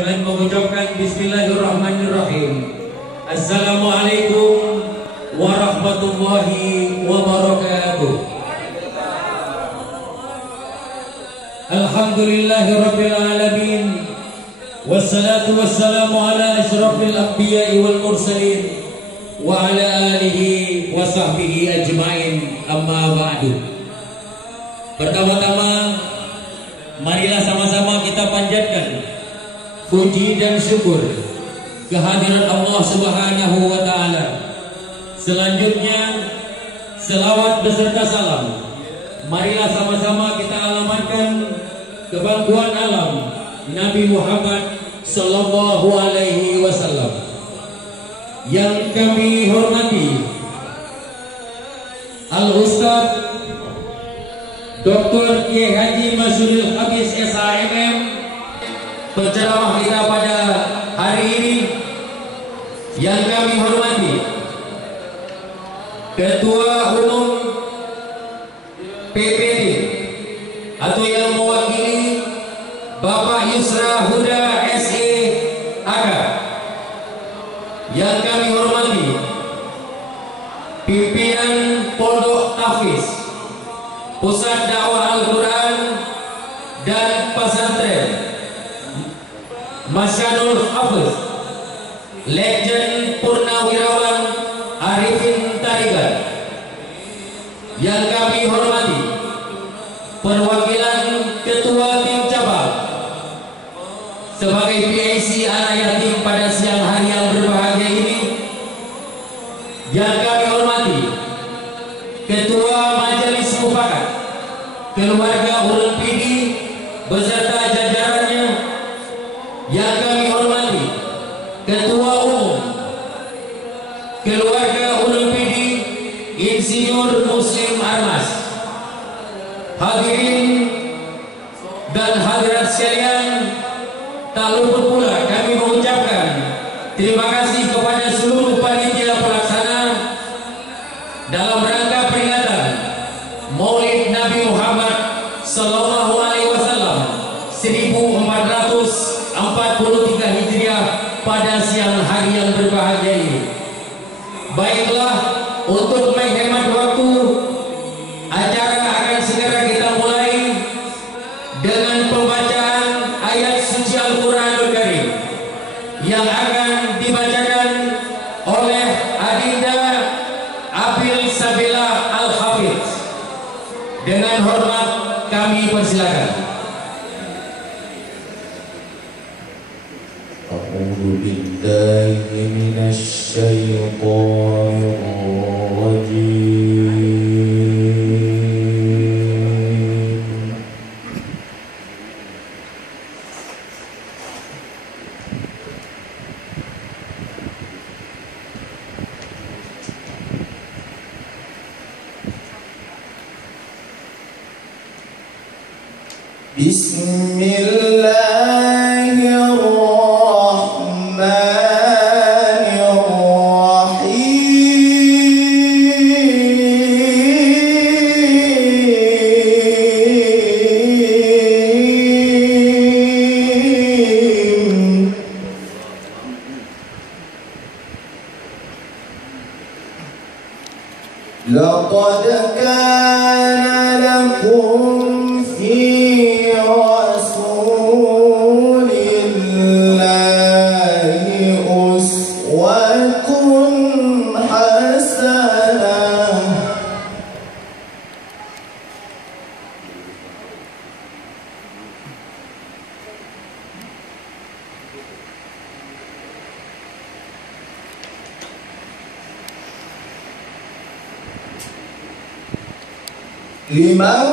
dengan mengucapkan Bismillahirrahmanirrahim. Assalamualaikum warahmatullahi wabarakatuh. Alhamdulillahirabbil alamin. Wassalatu wassalamu ala asyrafil anbiya'i wal mursalin wa ala alihi wa sahbihi ajmain, amma ba'du. Pertama-tama marilah sama-sama kita panjatkan puji dan syukur kehadiran Allah Subhanahu wa taala. Selanjutnya selawat beserta salam marilah sama-sama kita alamatkan kebangkuan alam Nabi Muhammad sallallahu alaihi wasallam. Yang kami hormati Al-Ustaz Dr. Kiai Haji Masyuril Habis SHMM, penceramah kita pada hari ini. Yang kami hormati Ketua Umum PPD atau yang mewakili Bapak Yusra Huda SEAK. Yang kami hormati pimpinan Pondok Tahfiz, Pusat Dakwah Al-Quran dan Pesantren Masyarul Hafiz, Legend Purnawirawan Arifin Tarigan. Yang kami hormati perwakilan Ketua Tim Cabang sebagai PIC anak yatim pada siang hari yang berbahagia ini. Yang kami hormati Ketua Majelis Mufakat Keluarga Ulul Pidi beserta jajarannya. Yang kami hormati Ketua Umum Keluarga Ulul Pidi Insinyur Muslim Armas. Hadirin dan hadirat sekalian, tak luput pula kami mengucapkan terima kasih kepada seluruh panitia pelaksana dalam rangka peringatan Maulid Nabi Muhammad sallallahu alaihi wasallam 1443 Hijriah pada siang hari yang berbahagia ini. Baiklah, untuk menghemat waktu, acara akan segera kita mulai dengan pembacaan ayat suci Al-Quranul Karim yang akan dibacakan oleh Adinda Abil Sabila Al-Hafiz. Dengan hormat kami persilakan. A'udzu billahi minasy syaithanir rajim. لقد كان لكم في رسول الله أسوة حسنة. لمن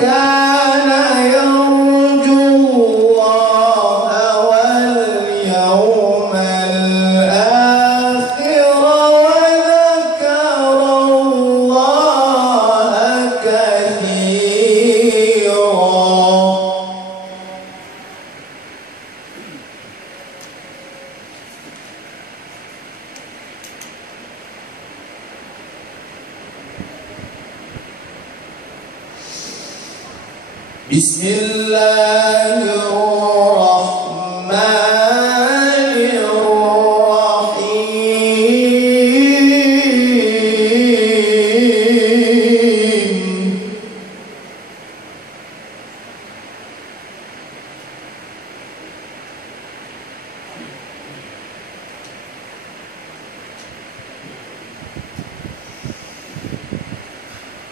كان يرجو الله واليوم الآخر وذكر الله كثيرا. بسم الله الرحمن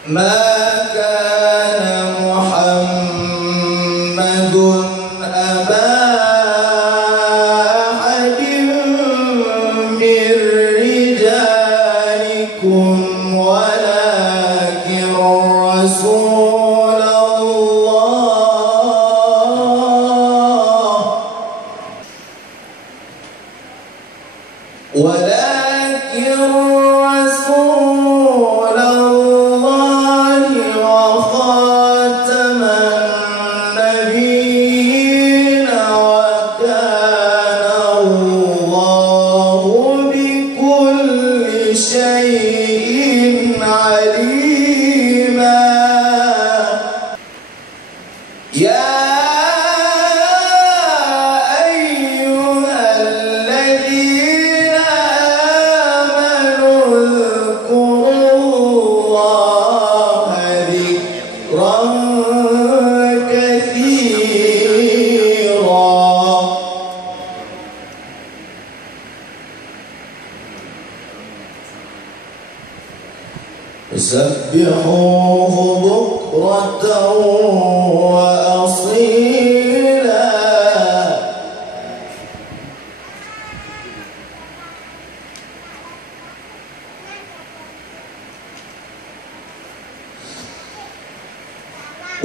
ما كان محمد أبا أحد من رجالكم ولكن رسول الله وخاتم النبيين وكان الله بكل شيء عليما يا أيها الذين آمنوا اذكروا الله ذكرا كثيرا سبحوه بكرة وأصيلا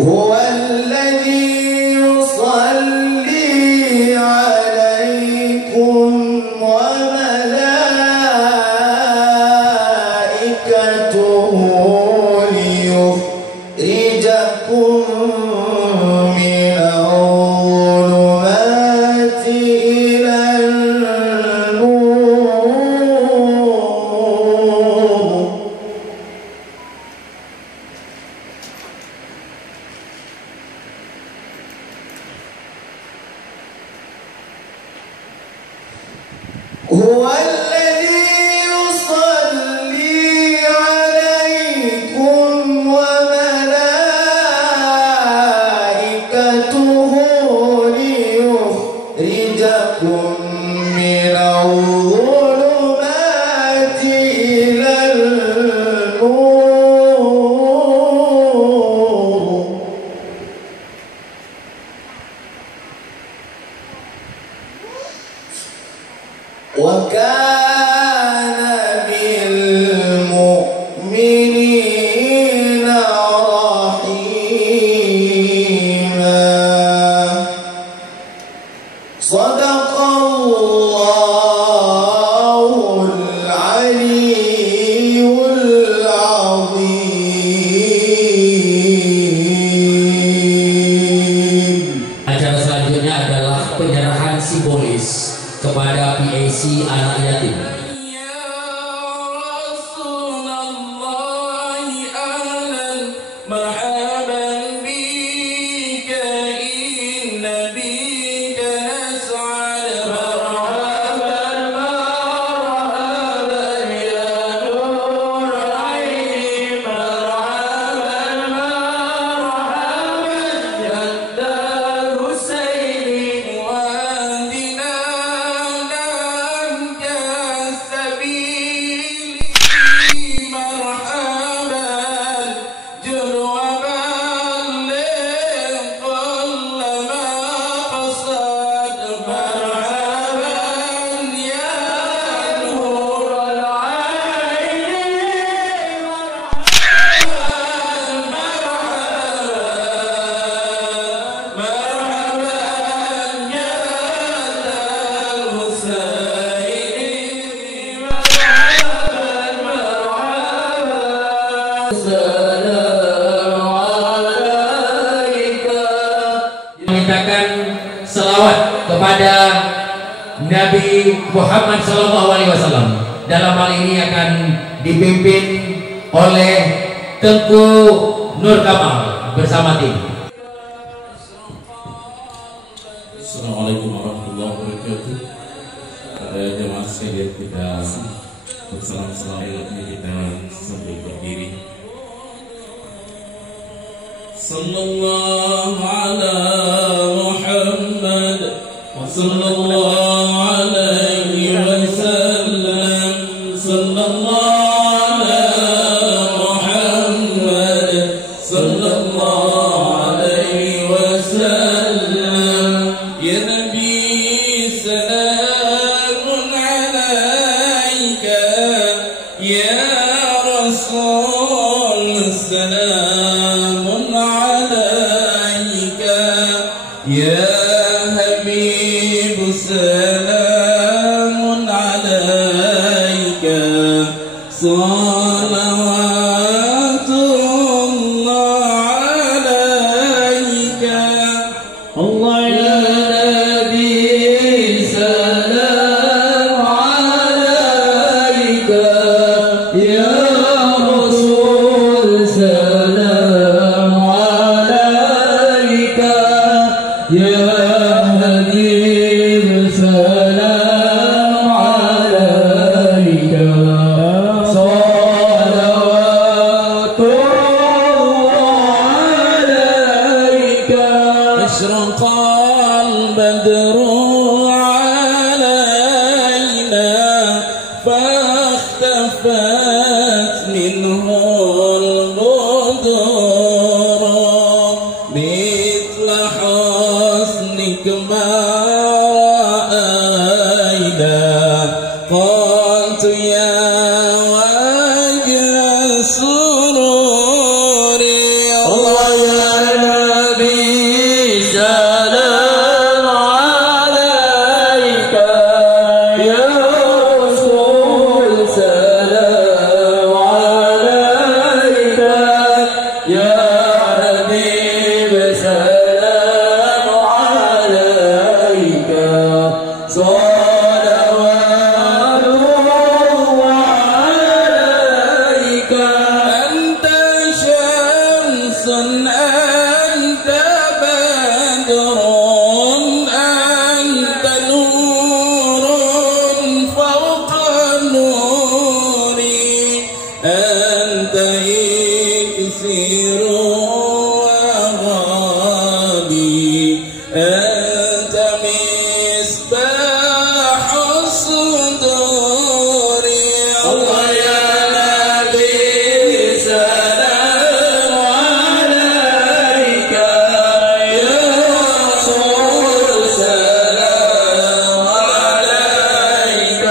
هو الذي يصلي عليكم وملائكته ليخرجكم من الظلمات إلى النور هو الذي يصلي عليكم وملائكته ليخرجكم من الظلمات إلى النور وكان بالمؤمنين رحيما صدق الله العلي العظيم. Acara selanjutnya adalah penyerahan simbolis kepada PAC anak yatim. Memintakan selawat kepada Nabi Muhammad SAW. Dalam hal ini akan dipimpin oleh Tengku Nur Kamal bersama tim. Assalamualaikum warahmatullahi wabarakatuh. Pada jemaah sekalian, kita bersama-sama kita sambil berdiri. Sallallahu ala Muhammad wa sallallahu alaihi wasallam. Sallallahu ala Muhammad صلوات الله عليك الله يا نبي سلام عليك يا رسول سلام عليك يا حبيب سلام عليك صلوات الله عليك أشرق البدر علينا فاختفت منه البدور مثل حسنك ما رأينا قلت يا وجه السرور الله يا نبي سلام عليك يا رسول سلام عليك يا حبيب سلام عليك صلوات الله عليك أنت شمس أنت بدر أنت نور فوق النور أنت إكسير وغالي أنت مصباح الصدور الله يا نبي سلام عليك يا رسول سلام عليك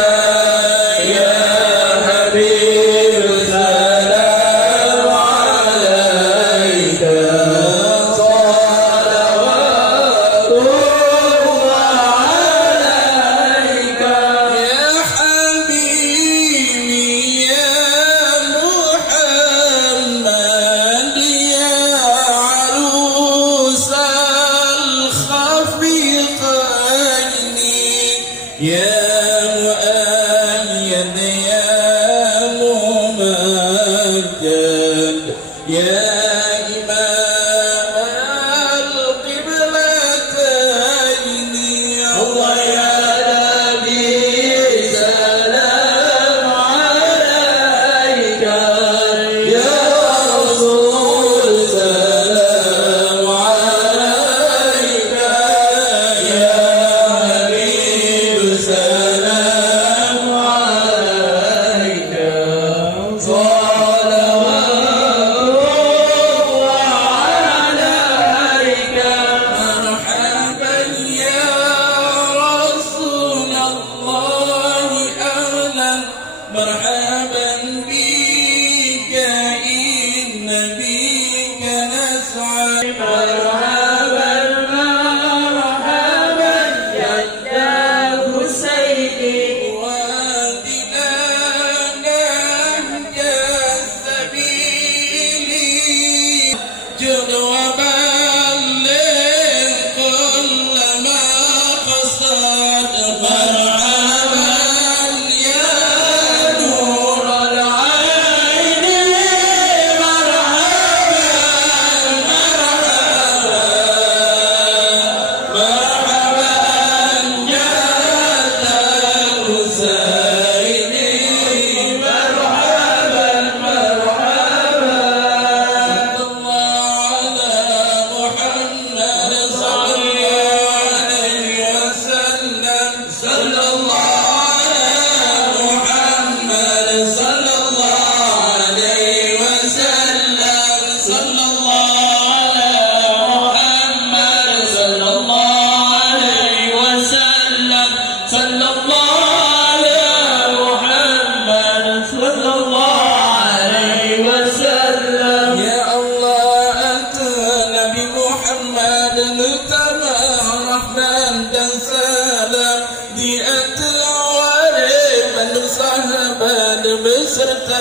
يا حبيب سلام عليك صلوات الله عليك يا حبيبي يا محمد يا عروس الخفيقين يا مؤيد يا ممجد يا إمام القبلتين الله يا نبي سلام عليك يا رسول سلام عليك يا حبيب سلام عليك صلوات الله عليك مرحبا يا رسول الله أهلا مرحبا بك إن بك نسعى مرحبا مرحبا جد حسين وادنا نهج السبيل جد وبلغ كل ما قصد مرحبا يا نور العين مرحبا مرحبا جد الحسين مرحبا صلى الله على محمد صلى الله عليه وسلم صلى الله على محمد صلى الله عليه وسلم صلى الله على محمد صلى الله عليه وسلم صلى الله على محمد صلى الله عليه وسلم يا الله أنت نبي محمد نتمى رحمن تنسلم دي أنت ورب من صحبان Muhammad beserta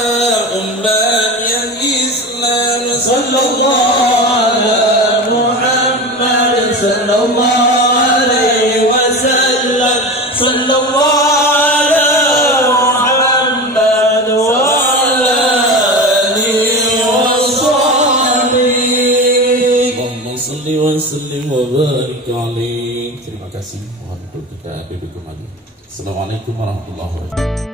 umat yang Islam. Sallallahu ala Muhammad sallallahu alaihi wasallam. Sallallahu ala Muhammad wa ala alihi wa sahbihi. Allahumma salli wa sallim wa barik alaihi. Terima kasih. Mohon untuk kita duduk kembali. Assalamualaikum warahmatullahi wabarakatuh.